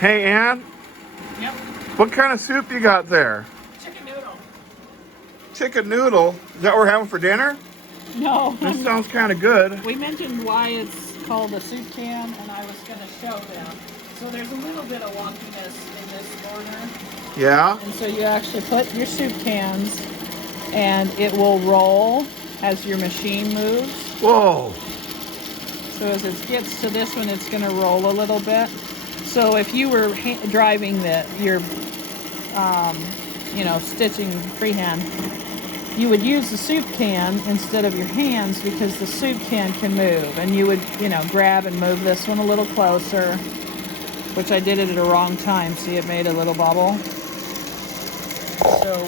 Hey, Ann, Yep. what kind of soup you got there? Chicken noodle. Chicken noodle? Is that what we're having for dinner? No. This sounds kind of good. We mentioned why it's called a soup can, and I was going to show them. So there's a little bit of wonkiness in this corner. Yeah? And so you actually put your soup cans, and it will roll as your machine moves. Whoa. So as it gets to this one, it's going to roll a little bit. So if you were driving your stitching freehand, you would use the soup can instead of your hands because the soup can move. And you would, grab and move this one a little closer, which I did it at a wrong time. See, it made a little bubble. So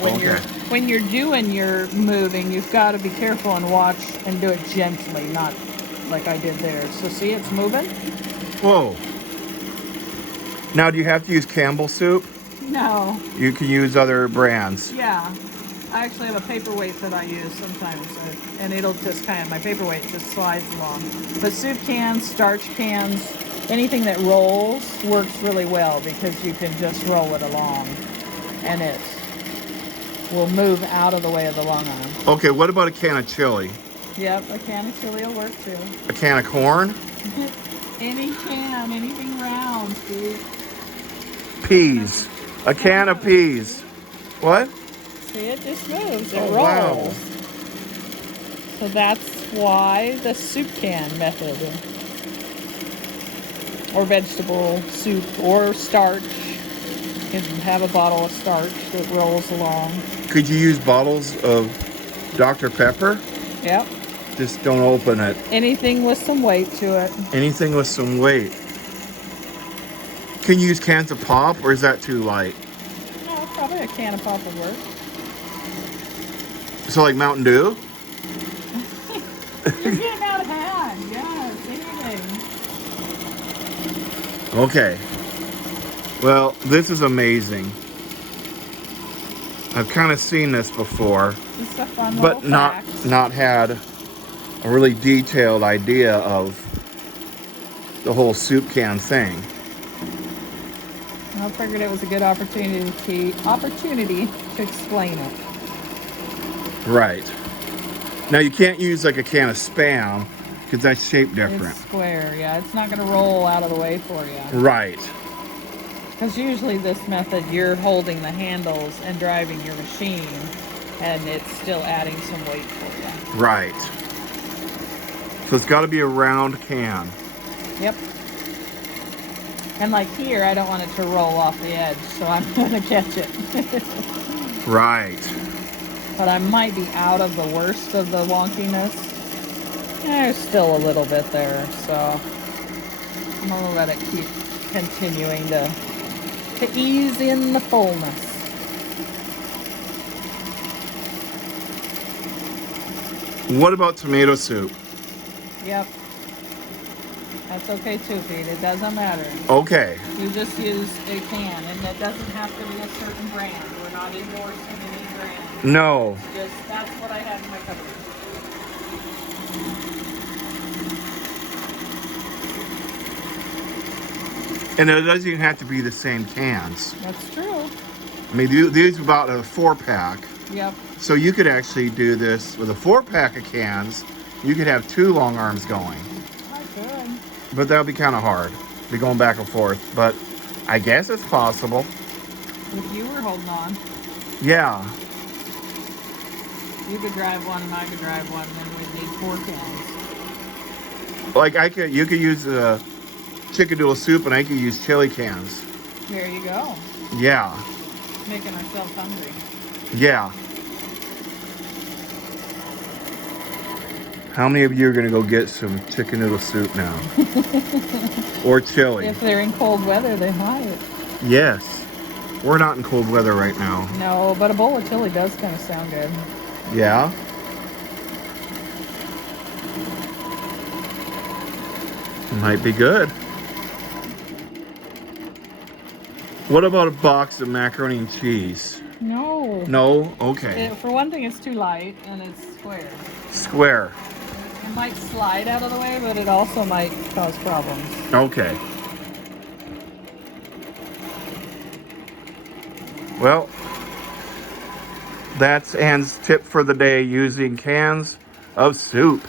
when you're doing your moving, you've got to be careful and watch and do it gently, not like I did there. So see, it's moving. Whoa. Now, do you have to use Campbell soup? No. You can use other brands. Yeah. I actually have a paperweight that I use sometimes, and it'll just my paperweight just slides along. But soup cans, starch cans, anything that rolls works really well because you can just roll it along, and it will move out of the way of the long arm. Okay, what about a can of chili? Yep, a can of chili will work too. A can of corn? Anything round, Pete. Peas. A can of peas. What? See, it just moves. It rolls. Wow. So that's why the soup can method. Or vegetable soup or starch. You can have a bottle of starch that rolls along. Could you use bottles of Dr. Pepper? Yep. Just don't open it. Anything with some weight to it. Anything with some weight. Can you use cans of pop, or is that too light? No, probably a can of pop would work. So like Mountain Dew? You're getting out of hand. Yes, anything. Okay. Well, this is amazing. I've kind of seen this before, Just a fun but little fact. not had a really detailed idea of the whole soup can thing. I figured it was a good opportunity to explain it. Right. Now you can't use like a can of Spam because that's shaped different. It's square, yeah. It's not going to roll out of the way for you. Right. Because usually this method, you're holding the handles and driving your machine, and it's still adding some weight for you. Right. So it's got to be a round can. Yep. And like here, I don't want it to roll off the edge, so I'm going to catch it. Right. But I might be out of the worst of the wonkiness. There's still a little bit there, so I'm going to let it keep continuing to ease in the fullness. What about tomato soup? Yep. That's okay too, Pete. It doesn't matter. Okay. You just use a can, and it doesn't have to be a certain brand. We're not endorsing any brand. No. Just that's what I have in my cupboard. And it doesn't even have to be the same cans. That's true. I mean, these are about a 4-pack. Yep. So you could actually do this with a 4-pack of cans. You could have 2 long arms going. I could. But that would be kind of hard. Be going back and forth. But I guess it's possible. If you were holding on, Yeah. you could drive one and I could drive one, and then we'd need 4 cans. Like you could use chicken noodle soup, and I could use chili cans. There you go. Yeah. Making ourselves hungry. Yeah. How many of you are going to go get some chicken noodle soup now? Or chili? If they're in cold weather, they might. Yes. We're not in cold weather right now. No, but a bowl of chili does kind of sound good. Yeah? Might be good. What about a box of macaroni and cheese? No. No? Okay. For one thing, it's too light, and it's square. Square. It might slide out of the way, but it also might cause problems. Okay. Well, that's Anne's tip for the day, using cans of soup.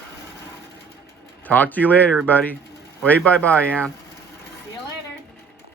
Talk to you later, everybody. Wave bye-bye, Anne.